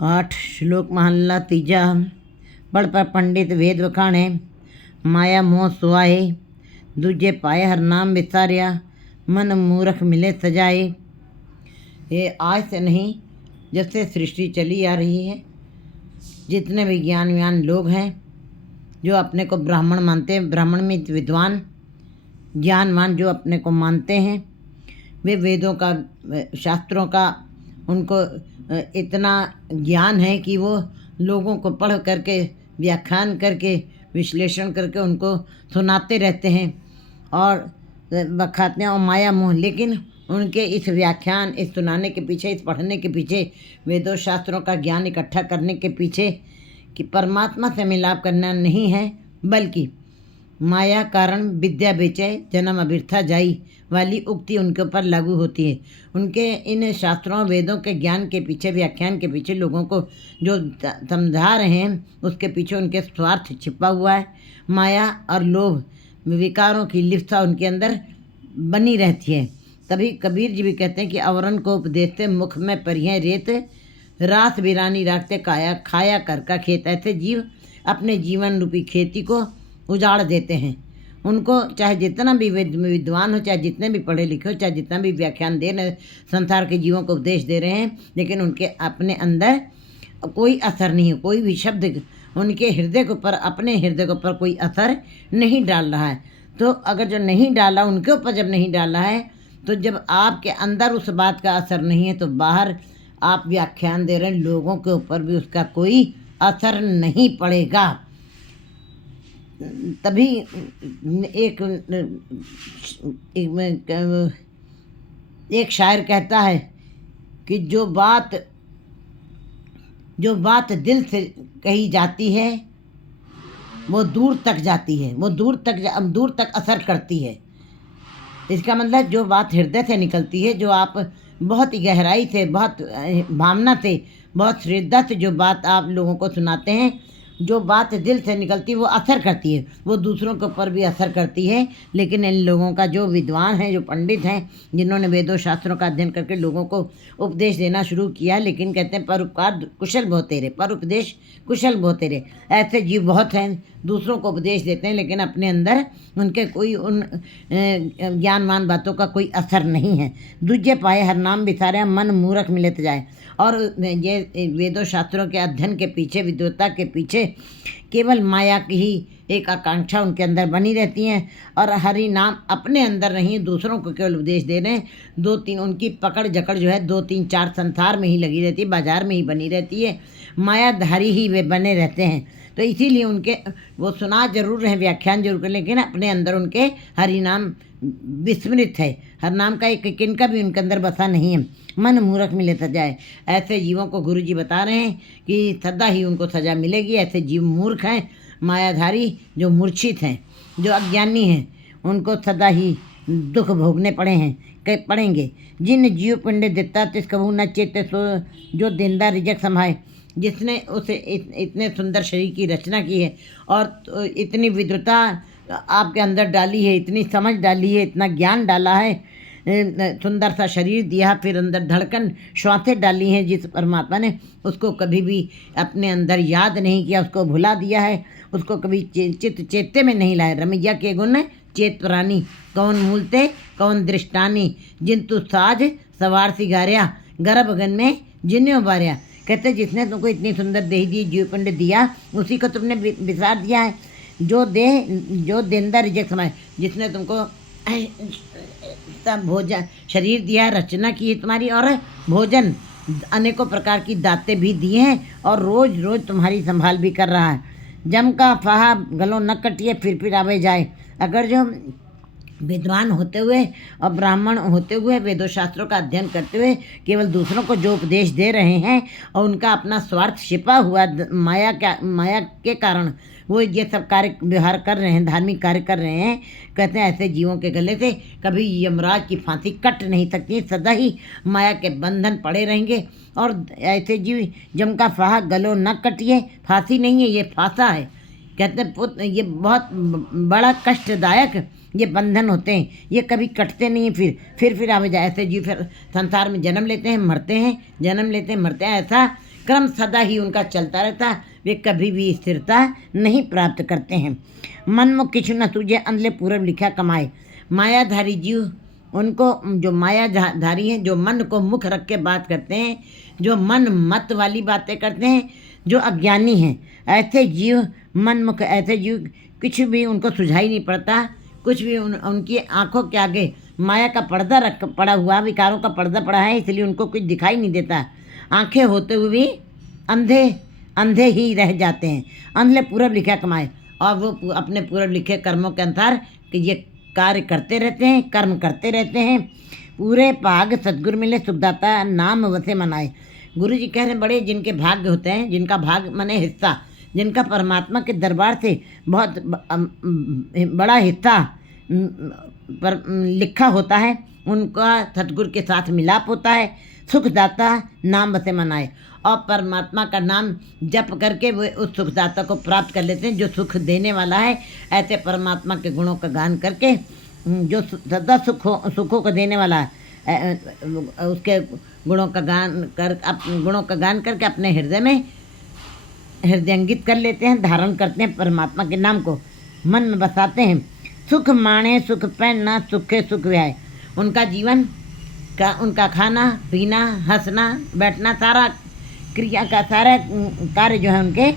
आठ श्लोक महल्ला तीजा। पढ़ पर पंडित वेद वखाणे, माया मोह सुहाए। दूजे पाए हर नाम विसारिया, मन मूर्ख मिले सजाए। ये आज से नहीं, जब से सृष्टि चली आ रही है, जितने भी ज्ञानवान लोग हैं जो अपने को ब्राह्मण मानते हैं, ब्राह्मण में विद्वान ज्ञानवान जो अपने को मानते हैं, वे वेदों का शास्त्रों का उनको इतना ज्ञान है कि वो लोगों को पढ़ करके व्याख्यान करके विश्लेषण करके उनको सुनाते रहते हैं और बखाते हैं और माया मोह। लेकिन उनके इस व्याख्यान, इस सुनाने के पीछे, इस पढ़ने के पीछे, वेदों शास्त्रों का ज्ञान इकट्ठा करने के पीछे कि परमात्मा से मिलाप करना नहीं है, बल्कि माया कारण विद्या बेचे जन्म अबिर्था जाई वाली उक्ति उनके ऊपर लागू होती है। उनके इन शास्त्रों वेदों के ज्ञान के पीछे, व्याख्यान के पीछे लोगों को जो समझा रहे हैं, उसके पीछे उनके स्वार्थ छिपा हुआ है। माया और लोभ विकारों की लिप्तता उनके अंदर बनी रहती है। तभी कबीर जी भी कहते हैं कि अवरन को उपदेशते मुख में परिहें रेत, रात बिरानी राखते काया खाया कर का खेत। ऐसे जीव अपने जीवन रूपी खेती को उजाड़ देते हैं। उनको चाहे जितना भी विद्वान हो, चाहे जितने भी पढ़े लिखे हो, चाहे जितना भी व्याख्यान दे रहे, संसार के जीवों को उपदेश दे रहे हैं, लेकिन उनके अपने अंदर कोई असर नहीं है। कोई भी शब्द उनके हृदय के ऊपर, अपने हृदय के ऊपर कोई असर नहीं डाल रहा है। तो अगर जो नहीं डाला, उनके ऊपर जब नहीं डाला है, तो जब आपके अंदर उस बात का असर नहीं है, तो बाहर आप व्याख्यान दे रहे हैं, लोगों के ऊपर भी उसका कोई असर नहीं पड़ेगा। तभी एक शायर कहता है कि जो बात दिल से कही जाती है वो दूर तक जाती है, वो दूर तक असर करती है। इसका मतलब जो बात हृदय से निकलती है, जो आप बहुत ही गहराई से, बहुत भावना से, बहुत श्रद्धा से जो बात आप लोगों को सुनाते हैं, जो बात दिल से निकलती है वो असर करती है, वो दूसरों के ऊपर भी असर करती है। लेकिन इन लोगों का जो विद्वान हैं, जो पंडित हैं, जिन्होंने वेदों शास्त्रों का अध्ययन करके लोगों को उपदेश देना शुरू किया, लेकिन कहते हैं परोपकार कुशल बहुत तेरे, पर उपदेश कुशल बहुत तेरे। ऐसे जीव बहुत हैं, दूसरों को उपदेश देते हैं, लेकिन अपने अंदर उनके कोई उन ज्ञानवान बातों का कोई असर नहीं है। दूजे पाए हर नाम विसारे, मन मूर्ख मिलत जाए। और ये वेदों शास्त्रों के अध्ययन के पीछे, विद्वता के पीछे केवल माया की ही एक आकांक्षा उनके अंदर बनी रहती है और हरि नाम अपने अंदर नहीं, दूसरों को केवल उपदेश दे रहे हैं। 2-3 उनकी पकड़ जकड़ जो है 2-3-4 संसार में ही लगी रहती है, बाजार में ही बनी रहती है, मायाधारी ही वे बने रहते हैं। तो इसीलिए उनके वो सुना जरूर रहे, व्याख्यान जरूर कर, लेकिन अपने अंदर उनके हरि नाम विस्मृत है। हर नाम का एक किनका भी उनके अंदर बसा नहीं है। मन मूर्ख मिले सजाए। ऐसे जीवों को गुरु जी बता रहे हैं कि सदा ही उनको सजा मिलेगी। ऐसे जीव मूर्ख हैं, मायाधारी, जो मूर्छित हैं, जो अज्ञानी हैं, उनको सदा ही दुख भोगने पड़ेंगे। जिन जीव पिंड दिता तिस कबू न चेते, सो जो दिंदा रिजक समाए। जिसने उसे इतने सुंदर शरीर की रचना की है और इतनी विद्वता आपके अंदर डाली है, इतनी समझ डाली है, इतना ज्ञान डाला है, सुंदर सा शरीर दिया, फिर अंदर धड़कन श्वासें डाली हैं, जिस परमात्मा ने उसको कभी भी अपने अंदर याद नहीं किया, उसको भुला दिया है, उसको कभी चित्त चेते में नहीं लाया। रमैया के गुण चेत प्राणी, कौन मूलते कौन दृष्टानी, जिंतु साज सवार सिगारिया, गर्भगन में जिन्यों बारिया। कहते जिसने तुमको इतनी सुंदर देह दी, जीव पिंड दिया, उसी को तुमने विसार दिया है। जो देंदा रिजक समाए, जिसने तुमको भोजन शरीर दिया, रचना की है तुम्हारी, और भोजन अनेकों प्रकार की दातें भी दिए हैं, और रोज रोज तुम्हारी संभाल भी कर रहा है। जम का फाहा गलों न कटिए, फिर आवे जाए। अगर जो विद्वान होते हुए और ब्राह्मण होते हुए, वेदों शास्त्रों का अध्ययन करते हुए केवल दूसरों को जो उपदेश दे रहे हैं और उनका अपना स्वार्थ छिपा हुआ माया के कारण वो ये सब कार्य व्यवहार कर रहे हैं, धार्मिक कार्य कर रहे हैं, कहते हैं ऐसे जीवों के गले से कभी यमराज की फांसी कट नहीं सकती, सदा ही माया के बंधन पड़े रहेंगे। और ऐसे जीव जम का फाहा गलो न कटिए, फांसी नहीं है, ये फांसा है। कहते हैं पुत्र, ये बहुत बड़ा कष्टदायक ये बंधन होते हैं, ये कभी कटते नहीं हैं। फिर आवे जाए। ऐसे जीव फिर संसार में जन्म लेते हैं, मरते हैं, जन्म लेते हैं, मरते हैं। ऐसा क्रम सदा ही उनका चलता रहता, वे कभी भी स्थिरता नहीं प्राप्त करते हैं। मनमुख किछु न तुझे अंधले पूरब लिखा कमाए। मायाधारी जीव उनको, जो मायाधारी हैं, जो मन को मुख रख के बात करते हैं, जो मन मत वाली बातें करते हैं, जो अज्ञानी हैं, ऐसे जीव मनमुख, ऐसे जीव कुछ भी उनको सुझाई नहीं पड़ता, कुछ भी उनकी आंखों के आगे माया का पर्दा पड़ा हुआ, विकारों का पर्दा पड़ा है, इसलिए उनको कुछ दिखाई नहीं देता। आंखें होते हुए भी अंधे ही रह जाते हैं। अंधले पूरब लिखा कमाए, और वो अपने पूरब लिखे कर्मों के अनुसार कि ये कार्य करते रहते हैं, कर्म करते रहते हैं। पूरे भाग सद्गुरु मिले सुखदाता नाम वसे मनाए। गुरु जी कह रहे हैं, बड़े जिनके भाग्य होते हैं, जिनका भाग माने हिस्सा, जिनका परमात्मा के दरबार से बहुत बड़ा हिस्सा पर लिखा होता है, उनका सतगुरु के साथ मिलाप होता है। सुखदाता नाम बसे मनाए, और परमात्मा का नाम जप करके वो उस सुखदाता को प्राप्त कर लेते हैं, जो सुख देने वाला है। ऐसे परमात्मा के गुणों का गान करके, जो सदा सुखों को देने वाला है, उसके गुणों का गान करके अपने हृदय में हृदयंगित कर लेते हैं, धारण करते हैं, परमात्मा के नाम को मन में बसाते हैं। सुख माणे सुख पहनना सुखे सुख व्याय। उनका जीवन का, उनका खाना पीना, हंसना बैठना, सारा क्रिया का सारा कार्य जो है उनके,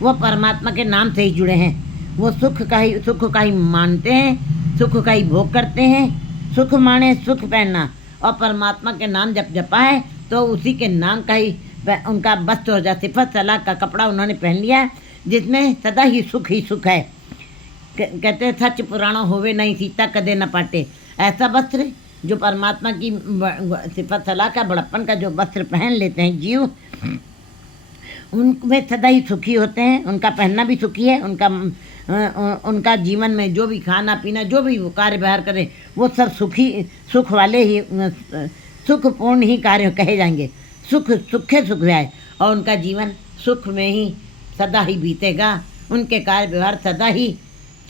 वो परमात्मा के नाम से ही जुड़े हैं। वो सुख का ही मानते हैं, सुख का ही भोग करते हैं। सुख माणे सुख पहनना, और परमात्मा के नाम जब जपा है तो उसी के नाम का ही उनका वस्त्र हो जाए, सिफत सलाह का कपड़ा उन्होंने पहन लिया, जिसमें सदा ही सुख है। कहते सच पुराणों होवे नहीं सीता कदे न पाटे। ऐसा वस्त्र जो परमात्मा की सिफत सलाह का, बड़प्पन का जो वस्त्र पहन लेते हैं जीव, उनमें सदा ही सुखी होते हैं। उनका पहनना भी सुखी है, उनका जीवन में जो भी खाना पीना, जो भी कार्य व्यवहार करें, वो सब सुख वाले ही, सुखपूर्ण ही कार्य कहे जाएंगे। सुखे सुख व्याय, और उनका जीवन सुख में ही सदा ही बीतेगा। उनके कार्य व्यवहार सदा ही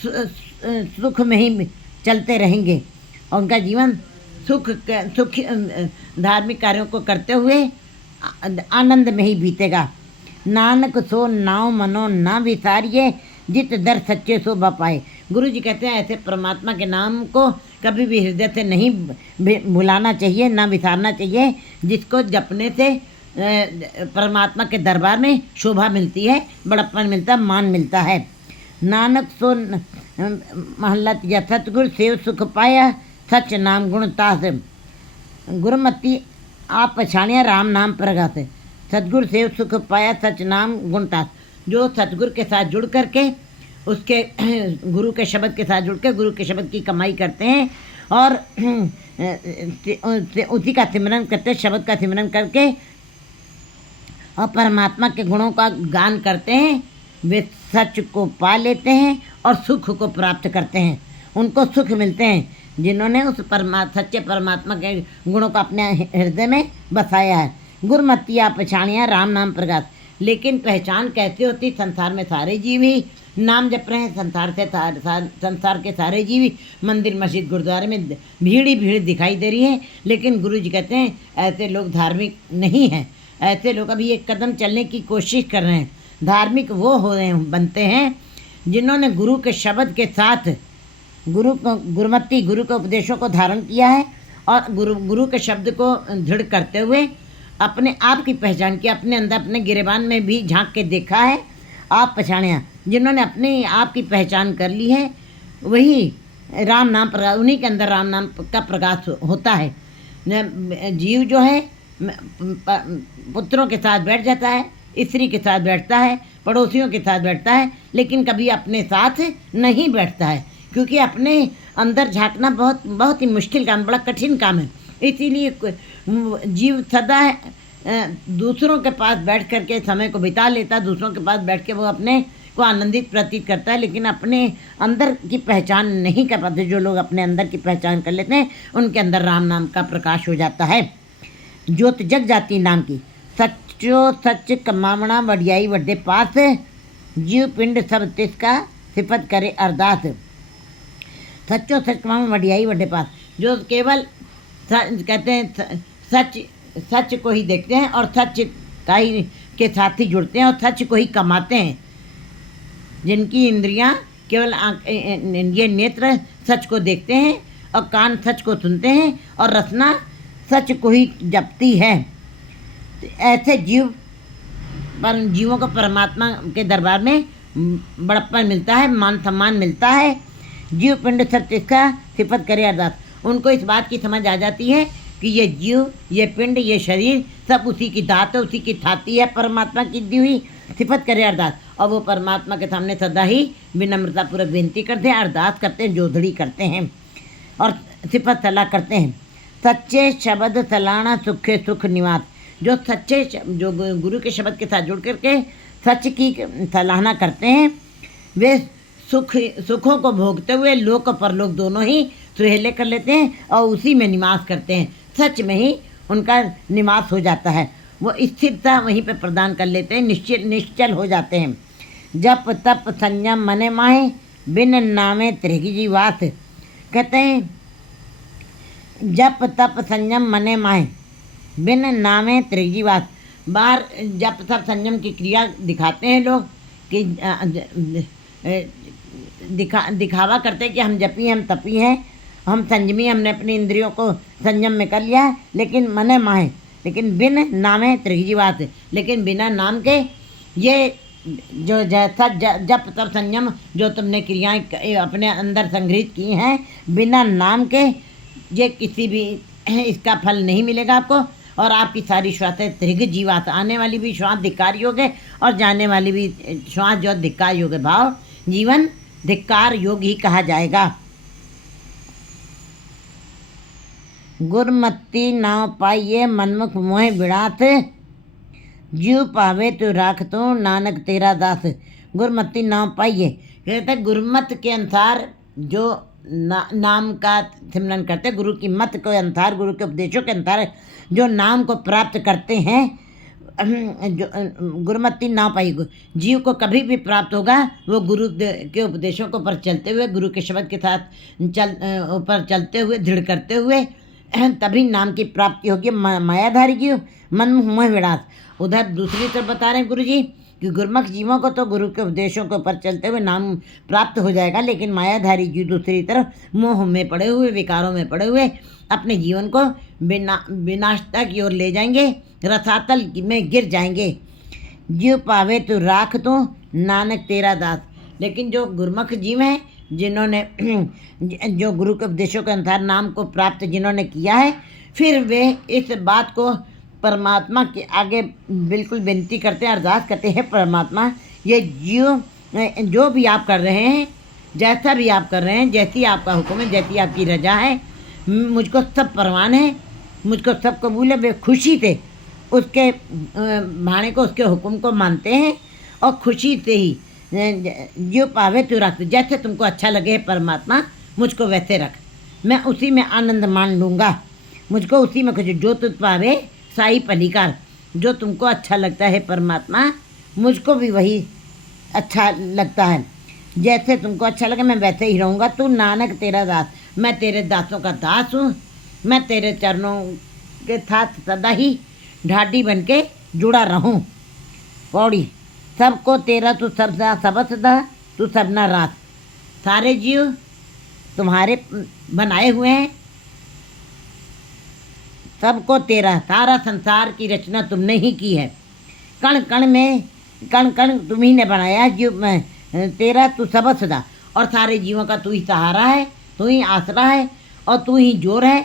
सुख में ही चलते रहेंगे, और उनका जीवन सुख धार्मिक कार्यों को करते हुए आनंद में ही बीतेगा। नानक सो नाव मनो ना विसारिये, जित दर सच्चे सो बपाए। गुरु जी कहते हैं, ऐसे परमात्मा के नाम को कभी भी हृदय से नहीं भुलाना चाहिए, ना विसारना चाहिए, जिसको जपने से परमात्मा के दरबार में शोभा मिलती है, बड़प्पन मिलता, मान मिलता है। नानक सो महल्ला तीजा, सतगुरु सेव सुख पाया, सच नाम गुण तास। गुरुमति आप पछाणिया, राम नाम प्रगास। सतगुरु सेव सुख पाया, सच नाम गुण तास। जो सतगुरु के साथ जुड़ करके, उसके गुरु के शब्द के साथ जुड़ के गुरु के शब्द की कमाई करते हैं, और उसी का सिमरन करते, शब्द का सिमरन करके, और परमात्मा के गुणों का गान करते हैं, वे सच को पा लेते हैं और सुख को प्राप्त करते हैं। उनको सुख मिलते हैं जिन्होंने उस सच्चे परमात्मा के गुणों को अपने हृदय में बसाया है। गुरमतिया पछाणिया, राम नाम प्रकाश। लेकिन पहचान कैसे होती? संसार में सारे जीव ही नाम जप रहे हैं, संसार के सारे जीव ही मंदिर मस्जिद गुरुद्वारे में भीड़ ही भीड़ दिखाई दे रही है, लेकिन गुरु जी कहते हैं ऐसे लोग धार्मिक नहीं हैं। ऐसे लोग अभी एक कदम चलने की कोशिश कर रहे हैं। धार्मिक वो बनते हैं जिन्होंने गुरु के शब्द के साथ गुरुमति गुरु के उपदेशों को धारण किया है, और गुरु के शब्द को दृढ़ करते हुए अपने आप की पहचान की, अपने अंदर अपने गिरेबान में भी झांक के देखा है। आप पहचानिया, जिन्होंने अपने आप की पहचान कर ली है, वही राम नाम प्रकाश, उन्हीं के अंदर राम नाम का प्रकाश होता है। जीव जो है पुत्रों के साथ बैठ जाता है, स्त्री के साथ बैठता है, पड़ोसियों के साथ बैठता है, लेकिन कभी अपने साथ नहीं बैठता है, क्योंकि अपने अंदर झांकना बहुत बहुत ही मुश्किल काम, बड़ा कठिन काम है। इसीलिए जीव सदा दूसरों के पास बैठ करके समय को बिता लेता है, दूसरों के पास बैठ के वो अपने को आनंदित प्रतीत करता है, लेकिन अपने अंदर की पहचान नहीं कर पाते। जो लोग अपने अंदर की पहचान कर लेते हैं, उनके अंदर राम नाम का प्रकाश हो जाता है। ज्योत जग जाती नाम की, सच्चो सच कमावना वडियाई वड्डे पास, जीव पिंड सब तिसका सिफत करे अरदास। सच्चो सच कमावना वडियाई वड्डे पास, जो केवल कहते हैं सच को ही देखते हैं और सच के साथ ही जुड़ते हैं और सच को ही कमाते हैं। जिनकी इंद्रियां केवल ये नेत्र सच को देखते हैं और कान सच को सुनते हैं और रसना सच को ही जपती है। तो ऐसे जीवों को परमात्मा के दरबार में बड़प्पन मिलता है, मान सम्मान मिलता है। जीव पिंड सत्य इसका सिफत करे अरदास। उनको इस बात की समझ आ जाती है कि ये जीव, ये पिंड, ये शरीर सब उसी की दात है, उसी की थाती है, परमात्मा की दी हुई। सिफत करे अरदास। और वो परमात्मा के सामने सदा ही विनम्रतापूर्वक विनती करते हैं, अरदास करते हैं, जोधड़ी करते हैं और सिफत सलाह करते हैं। सच्चे शब्द सलाना सुखे सुख निवास। जो सच्चे जो गुरु के शब्द के साथ जुड़ करके सच की सराहना करते हैं, वे सुखों को भोगते हुए लोक और परलोक दोनों ही सुहेले कर लेते हैं और उसी में निवास करते हैं। सच में ही उनका निवास हो जाता है, वो स्थिरता वहीं पे प्रदान कर लेते हैं, निश्चल हो जाते हैं। जप तप संयम मने माहे, बिन नामे त्रिगी वास। कहते हैं जप तप संयम मने माहे, बिन नामे त्रिगी वास। बाहर जप तप संयम की क्रिया दिखाते हैं लोग कि दिखावा करते हैं कि हम जपी हैं, हम तपी हैं, हम संयमी, हमने अपनी इंद्रियों को संयम में कर लिया है, लेकिन मने माहे, लेकिन बिन नामे त्रिजीवास, लेकिन बिना नाम के ये जो जैसा जप तप संयम जो तुमने क्रियाएं अपने अंदर संग्रहित की हैं, बिना नाम के ये किसी भी इसका फल नहीं मिलेगा आपको। और आपकी सारी श्वासें त्रिग जीवात, आने वाली भी श्वास धिक्कार योग है और जाने वाली भी श्वास जो धिक्कार योग है। भाव जीवन धिक्कार योग ही कहा जाएगा। गुरमति नाव पाइये मनमुख मोह विड़ात, जीव पावे तो राख तो नानक तेरा दास। गुरमति नाव पाइये, कहते गुरमत के अनुसार जो नाम का सिमरन करते, गुरु की मत के अनुसार, गुरु के उपदेशों के अनुसार जो नाम को प्राप्त करते हैं, जो गुरुमति ना पाई, जीव को कभी भी प्राप्त होगा वो गुरु के उपदेशों को पर चलते हुए, गुरु के शब्द के साथ ऊपर चलते हुए, दृढ़ करते हुए, तभी नाम की प्राप्ति होगी। मायाधारी जीव मन मोह विनाश। उधर दूसरी तरफ बता रहे हैं गुरु जी कि गुरमुख जीवों को तो गुरु के उपदेशों के ऊपर चलते हुए नाम प्राप्त हो जाएगा, लेकिन मायाधारी जीव दूसरी तरफ मोह में पड़े हुए, विकारों में पड़े हुए अपने जीवन को विनाशता की ओर ले जाएंगे, रसातल में गिर जाएंगे। जीव पावे तो राख तो नानक तेरा दास। लेकिन जो गुरमुख जीव हैं, जिन्होंने जो गुरु के उपदेशों के अनुसार नाम को प्राप्त जिन्होंने किया है, फिर वे इस बात को परमात्मा के आगे बिल्कुल विनती करते हैं, अरदास करते हैं, परमात्मा ये जीव जो भी आप कर रहे हैं, जैसा भी आप कर रहे हैं, जैसी आपका हुक्म है, जैसी आपकी रजा है, मुझको सब परवान है, मुझको सब कबूल है। वे खुशी से उसके भाणे को, उसके हुक्म को मानते हैं और खुशी से ही जो पावे तो रख, जैसे तुमको अच्छा लगे परमात्मा मुझको वैसे रख, मैं उसी में आनंद मान लूँगा, मुझको उसी में खुशी। जो तुझ पावे साई पलिकार, जो तुमको अच्छा लगता है परमात्मा मुझको भी वही अच्छा लगता है, जैसे तुमको अच्छा लगे मैं वैसे ही रहूँगा। तू नानक तेरा दास, मैं तेरे दासों का दास हूँ, मैं तेरे चरणों के साथ सदा ही ढाडी बन के जुड़ा रहूँ। पौड़ी सबको तेरा तू सबदा सबसदा तू सबना रात। सारे जीव तुम्हारे बनाए हुए हैं, सबको तेरा, सारा संसार की रचना तुमने ही की है, कण कण में कण कण तुम ही ने बनाया जीव में तेरा तू सबसदा। और सारे जीवों का तू ही सहारा है, तू ही आसरा है और तू ही जोर है।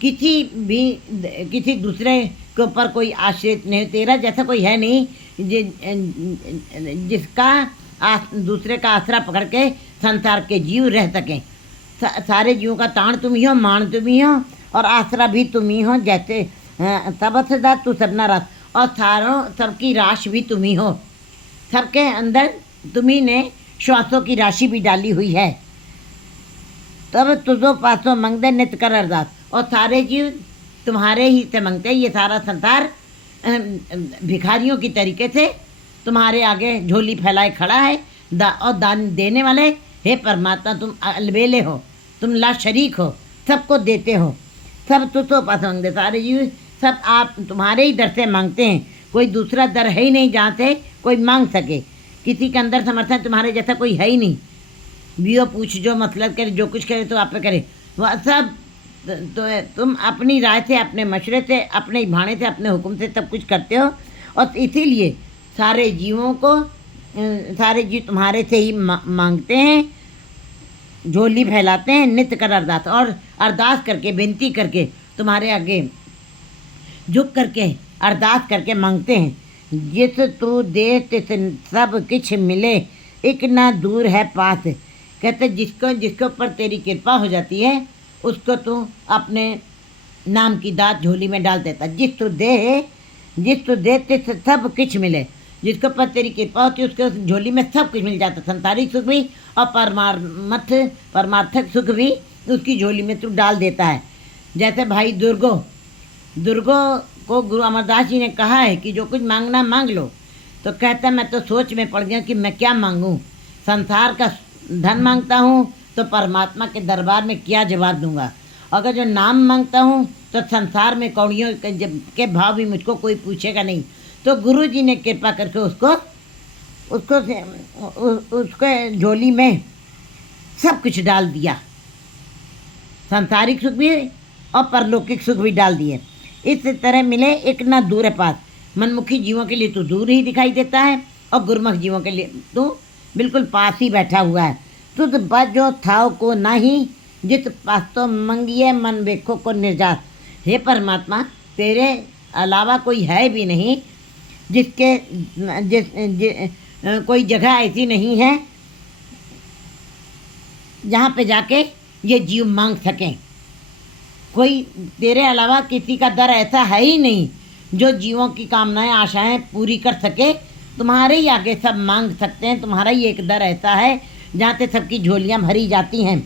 किसी दूसरे के ऊपर कोई आश्रित नहीं, तेरा जैसा कोई है नहीं जिसका दूसरे का आसरा पकड़ के संसार के जीव रह सकें। सारे जीवों का ताण तुम ही हो, मान तुम ही हो और आसरा भी तुम ही हो। जैसे सबसदा तू सबना रास, और सारों सबकी राश भी तुम ही हो, सबके अंदर तुम्ही ने श्वासों की राशि भी डाली हुई है। तब तुझो पासों मंगदे नित कर अरदास। और सारे जीव तुम्हारे ही से मांगते हैं। ये सारा संसार भिखारियों की तरीके से तुम्हारे आगे झोली फैलाए खड़ा है और दान देने वाले, हे परमात्मा तुम अलबेले हो, तुम ला शरीक हो, सबको देते हो, सब तुझो पास मांगते। सारे जीव सब आप तुम्हारे ही दर से मांगते हैं, कोई दूसरा दर है ही नहीं जहाँ से कोई मांग सके। किसी के अंदर समर्थन तुम्हारे जैसा कोई है ही नहीं। बियो पूछ जो मतलब करे, जो कुछ करे तो आप पे करे, वह सब तो तुम अपनी राय से, अपने मशवरे से, अपने भाणे से, अपने हुक्म से सब कुछ करते हो। और इसीलिए सारे जीवों को, सारे जीव तुम्हारे से ही मांगते हैं, झोली फैलाते हैं, नित्य कर अरदास, और अरदास करके, बेनती करके तुम्हारे आगे झुक करके अरदास करके मांगते हैं। जिस तू दे तिस सब किछ मिले, एक ना दूर है पास। कहते जिसके ऊपर तेरी कृपा हो जाती है उसको तू अपने नाम की दात झोली में डाल देता। जिस तू दे तिस सब किछ मिले, जिसके ऊपर तेरी कृपा होती है उसके झोली में सब कुछ मिल जाता, संसारिक सुख भी और परमार्थक सुख भी उसकी झोली में तू डाल देता है। जैसे भाई दुर्गो को गुरु अमरदास जी ने कहा है कि जो कुछ मांगना मांग लो, तो कहता मैं तो सोच में पड़ गया कि मैं क्या मांगूं। संसार का धन मांगता हूँ तो परमात्मा के दरबार में क्या जवाब दूंगा। अगर जो नाम मांगता हूँ तो संसार में कौड़ियों के भाव भी मुझको कोई पूछेगा नहीं। तो गुरु जी ने कृपा करके उसके झोली में सब कुछ डाल दिया, सांसारिक सुख भी और परलौकिक सुख भी डाल दिए। इस तरह मिले एक ना दूर है पास। मनमुखी जीवों के लिए तो दूर ही दिखाई देता है और गुरुमुख जीवों के लिए तो बिल्कुल पास ही बैठा हुआ है। तुझ बजो थाव को नहीं, जित पास तो मंगिए मन वेखो को निर्जात। हे परमात्मा, तेरे अलावा कोई है भी नहीं, कोई जगह ऐसी नहीं है जहाँ पे जाके ये जीव मांग सकें। कोई तेरे अलावा किसी का दर ऐसा है ही नहीं जो जीवों की कामनाएं, आशाएं पूरी कर सके। तुम्हारे ही आगे सब मांग सकते हैं। तुम्हारा ही एक दर ऐसा है जहाँ से सबकी झोलियाँ भरी जाती हैं।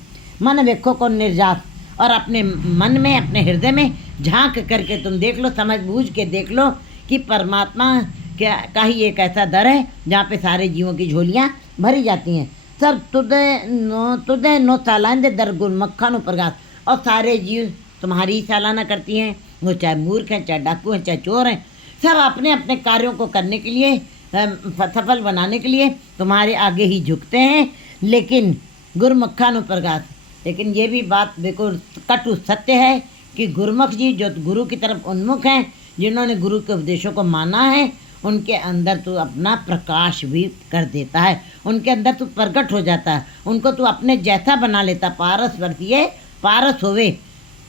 मन वेखो को निर्जात, और अपने मन में, अपने हृदय में झांक करके तुम देख लो, समझ बूझ के देख लो कि परमात्मा का ही एक ऐसा दर है जहाँ पे सारे जीवों की झोलियाँ भरी जाती हैं। सब तुदे नो सालान दे दर गुरमखा नो प्रगास। और सारे जीव तुम्हारी ही सालाना करती हैं। वो चाहे मूर्ख हैं, चाहे डाकू हैं, चाहे चोर हैं, सब अपने अपने कार्यों को करने के लिए, सफल बनाने के लिए तुम्हारे आगे ही झुकते हैं। लेकिन गुरमखा नो प्रगास, लेकिन ये भी बात बिल्कुल कटु सत्य है कि गुरुमुख जी जो गुरु की तरफ उन्मुख हैं, जिन्होंने गुरु के उपदेशों को माना है, उनके अंदर तू अपना प्रकाश भी कर देता है। उनके अंदर तू प्रकट हो जाता है, उनको तू अपने जैसा बना लेता। पारस वर्तिये पारस होवे,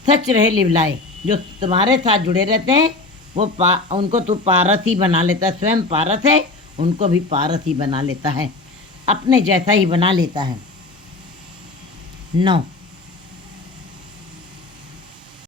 सच रहे लिवलाए। जो तुम्हारे साथ जुड़े रहते हैं वो उनको तू पारस ही बना लेता है। स्वयं पारस है, उनको भी पारस ही बना लेता है, अपने जैसा ही बना लेता है। 9